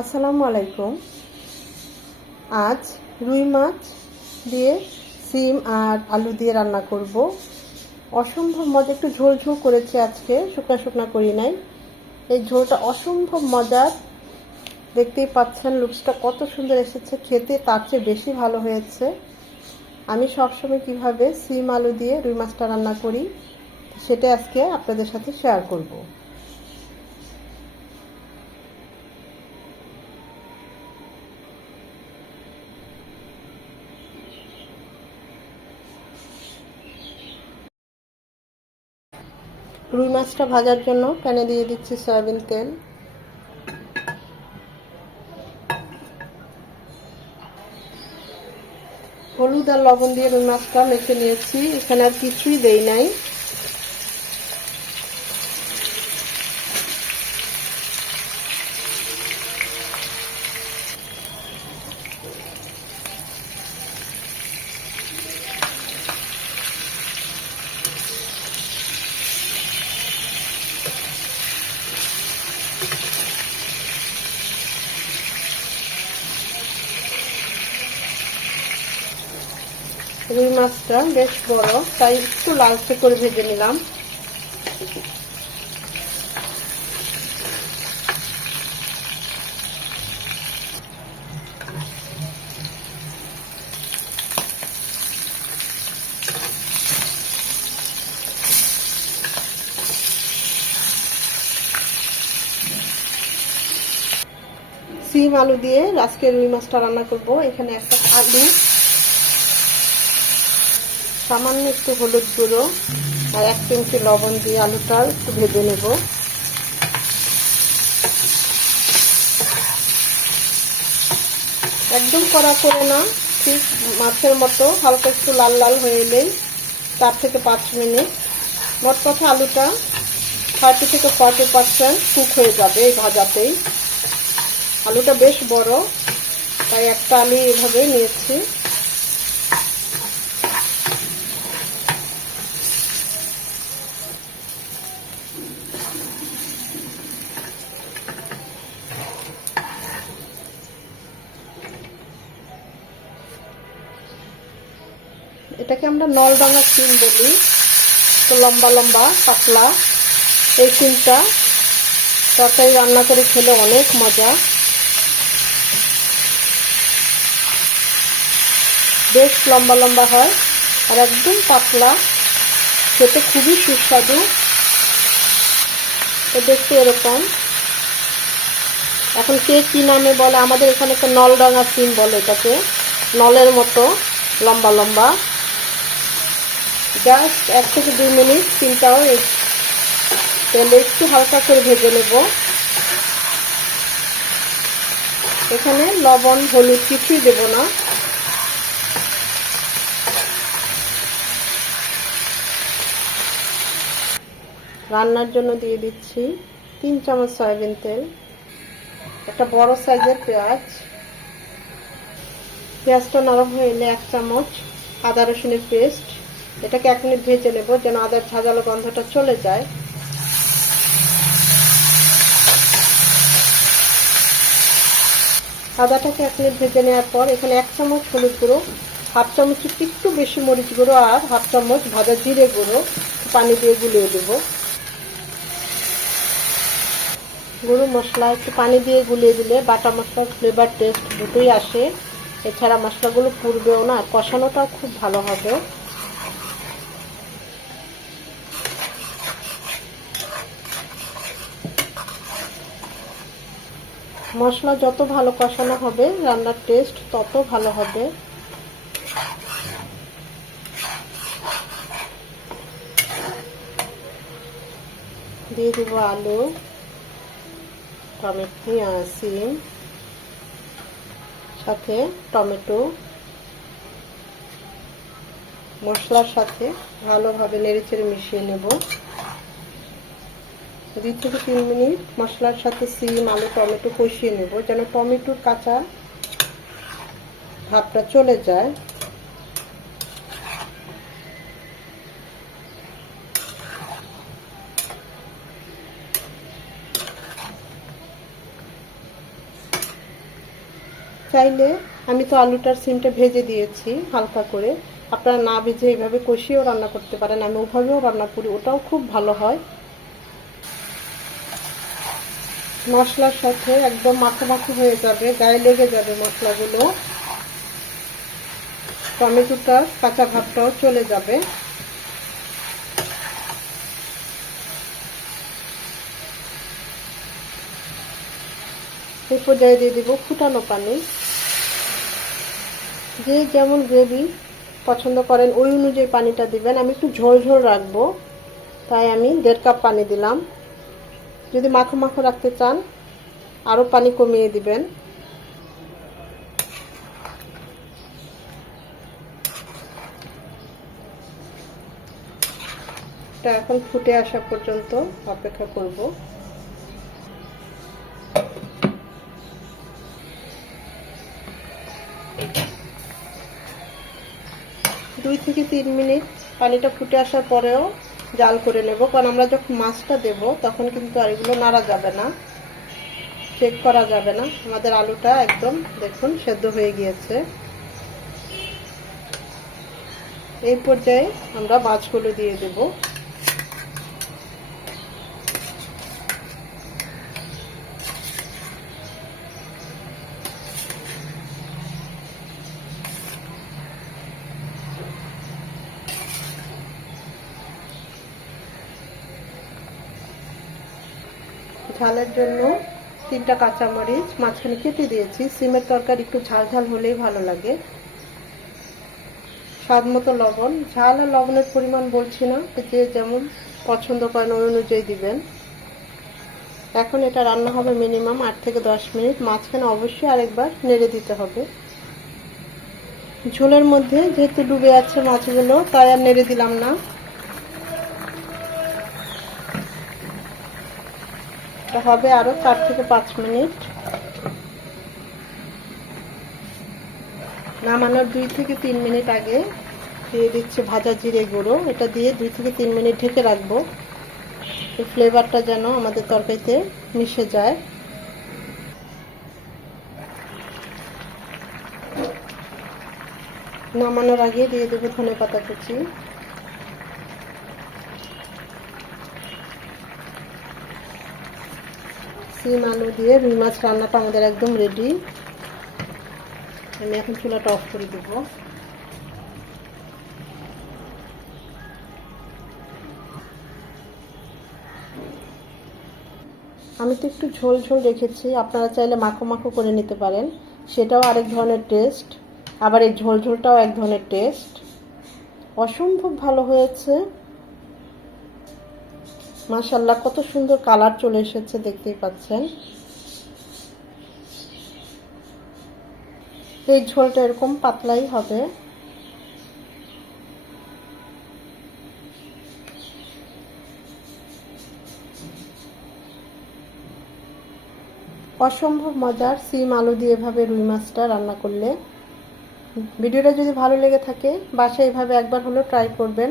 আসসালামু আলাইকুম। আজ রুই মাছ দিয়ে সিম আর আলু দিয়ে রান্না করব। অসম্ভব মজা, একটু ঝোল ঝোল করেছি আজকে, শুকনা শুকনা করি নাই। এই ঝোলটা অসম্ভব মজার, দেখতেই পাচ্ছেন লুকসটা কত সুন্দর এসেছে, খেতে তার চেয়ে বেশি ভালো হয়েছে। আমি সবসময় কিভাবে সিম আলু দিয়ে রুই মাছটা রান্না করি সেটা আজকে আপনাদের সাথে শেয়ার করব। রুই মাছটা ভাজার জন্য প্যানে দিয়ে দিচ্ছি সয়াবিন তেল। হলুদ আর লবণ দিয়ে রুই মাছটা মেখে নিয়েছি, এখানে আর কিছুই দেই নাই। রুই মাছটা বেশ বড়, তাই একটু লালচে করে ভেজে নিলাম। সিম আলু দিয়ে আজকে রুই মাছটা রান্না করব। এখানে একটা আলু, সামান্য একটু হলুদ গুঁড়ো আর 1 চিমটি লবণ দিয়ে আলুটা একটু ভেজে নেব। একদম কড়া করে না, ঠিক মাছের মতো হালকা একটু লাল লাল হয়ে এলেই 4 থেকে 5 মিনিট, মোট কথা আলুটা 30 থেকে 40% কুক হয়ে যাবে এই ভাজাতেই। আলুটা বেশ বড়, তাই একটা আলু এভাবে নিয়েছি। এটাকে আমরা নলডাঙ্গা সিম বলি, তো লম্বা লম্বা পাতলা। এই সিমটা তরকারি রান্না করে খেলে অনেক মজা, বেশ লম্বা লম্বা হয় আর একদম পাতলা, খেতে খুবই সুস্বাদু। তো দেখতে এরকম। এখন কে কি নামে বলে, আমাদের এখানে একটা নলডাঙ্গা সিম বলে এটাকে, নলের মতো লম্বা লম্বা। জাস্ট 1 থেকে 2 মিনিট সিমটাও তেলে একটু হালকা করে ভেজে নেব। এখানে লবণ হলুদ কিছুই দেব না। রান্নার জন্য দিয়ে দিচ্ছি 3 চামচ সয়াবিন তেল, একটা বড় সাইজের পেঁয়াজ। পেঁয়াজটা নরম হয়ে এলে 1 চামচ আদা রসুনের পেস্ট, এটাকে 1 মিনিট ভেজে নেব যেন আদার ঝাঁঝালো গন্ধটা চলে যায়। আদাটাকে 1 মিনিট ভেজে নেওয়ার পর এখানে 1 চামচ হলুদ গুঁড়ো, 1/2 চামচ একটু বেশি মরিচ গুঁড়ো আর 1/2 চামচ ভাজা জিরে গুঁড়ো পানি দিয়ে গুলিয়ে দেব। গুঁড়ো মশলা একটু পানি দিয়ে গুলিয়ে দিলে বাটা মশলার ফ্লেভার টেস্ট দুটোই আসে। এছাড়া মশলাগুলো পুড়বেও না, কষানোটাও খুব ভালো হবে। মশলা যত ভালো কষানো হবে রান্নার টেস্ট তত ভালো হবে। দিয়ে দেব আলু, টমেটো, সিম, সাথে টমেটো। মশলার সাথে ভালোভাবে নেড়েচেড়ে মিশিয়ে নেব। 2 থেকে 3 মিনিট মশলার সাথে সিম আলু টমেটো কষিয়ে নেব যেন টমেটোর কাঁচা ভাবটা চলে যায়। চাইলে আমি তো আলুটার সিমটা ভেজে দিয়েছি হালকা করে, আপনারা না ভেজে এইভাবে কষিয়েও রান্না করতে পারেন, আমি ওভাবেও রান্না করি, ওটাও খুব ভালো হয়। মশলার সাথে একদম মাখামাখি হয়ে যাবে, গায়ে লেগে যাবে মশলাগুলো, টমেটোটার কাঁচা ভাবটাও চলে যাবে। এই পর্যায়ে দিয়ে দিব ফুটানো পানি। যে যেমন গ্রেভি পছন্দ করেন ওই অনুযায়ী পানিটা দিবেন। আমি একটু ঝোল ঝোল রাখবো, তাই আমি 1.5 কাপ পানি দিলাম। যদি মাখো মাখো রাখতে চান আরও পানি কমিয়ে দিবেন। এটা এখন ফুটে আসা পর্যন্ত অপেক্ষা করব। 2 থেকে 3 মিনিট পানিটা ফুটে আসার পরেও জাল করে নেব, কারণ আমরা যখন মাছটা দেব তখন কিন্তু আর এগুলো নাড়া যাবে না, চেক করা যাবে না। আমাদের আলুটা একদম দেখুন সেদ্ধ হয়ে গিয়েছে। এই পর্যায়ে আমরা মাছগুলো দিয়ে দেব। ঝালের জন্য 3টা কাঁচামরিচ মাঝখানে কেটে দিয়েছি। সিমের তরকারি একটু ঝাল ঝাল হলেই ভালো লাগে। স্বাদ মতো লবণ, ঝাল আর লবণের পরিমাণ বলছি না, যে যেমন পছন্দ করেন ওই অনুযায়ী দিবেন। এখন এটা রান্না হবে মিনিমাম 8 থেকে 10 মিনিট। মাঝখানে অবশ্যই আরেকবার নেড়ে দিতে হবে। ঝোলের মধ্যে যেহেতু ডুবে আছে মাছগুলো, তাই আর নেড়ে দিলাম না। এটা হবে আরো 4 থেকে 5 মিনিট। নামানোর 2 থেকে 3 মিনিট আগে দিয়ে দিচ্ছি ভাজা জিরে গুঁড়ো। এটা দিয়ে 2 থেকে 3 মিনিট ঢেকে রাখবো, এই ফ্লেভারটা যেন আমাদের তরকারিতে মিশে যায়। নামানোর আগে দিয়ে দেবো ধনেপাতা কুচি। সিম আলু দিয়ে রুই মাছ রান্নাটা আমাদের একদম রেডি। আমি এখন চুলাটা অফ করে দেব। আমি তো একটু ঝোল ঝোল রেখেছি, আপনারা চাইলে মাখো মাখো করে নিতে পারেন, সেটাও আরেক ধরনের টেস্ট। আবার এই ঝোল ঝোলটাও এক ধরনের টেস্ট। অসম্ভব ভালো হয়েছে, মাশাআল্লাহ, কত সুন্দর কালার চলে এসেছে, দেখতেই পাচ্ছেন। এই ঝোলটা এরকম পাতলাই হবে। অসম্ভব মজার সিম আলু দিয়ে এভাবে রুই মাছটা রান্না করলে। ভিডিওটা যদি ভালো লেগে থাকে বাসায় এভাবে একবার হলেও ট্রাই করবেন।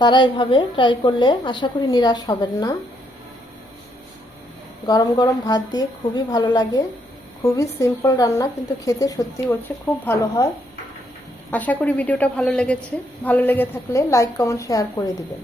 তারা এভাবে ট্রাই করলে আশা করি নিরাশ হবেন না। গরম গরম ভাত দিয়ে খুবই ভালো লাগে। খুবই সিম্পল রান্না, কিন্তু খেতে সত্যি বলছে খুব ভালো হয়। আশা করি ভিডিওটা ভালো লেগেছে। ভালো লেগে থাকলে লাইক কমেন্ট শেয়ার করে দিবেন।